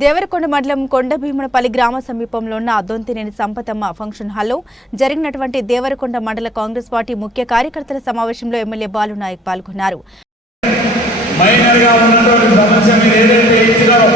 దేవరకొండ మండలం కొండభీమునపల్లి గ్రామ సమీపంలో ఉన్న అదొంతినేని సంపతమ్మ ఫంక్షన్ హాల్లో జరిగినటువంటి దేవరకొండ మండల కాంగ్రెస్ పార్టీ ముఖ్య కార్యకర్తల సమావేశంలో ఎమ్మెల్యే బాలు నాయక్ పాల్గొన్నారు. మైనర్ గా ఉన్నటువంటి సమస్య మీరు ఏదైతే ఇచ్చినారో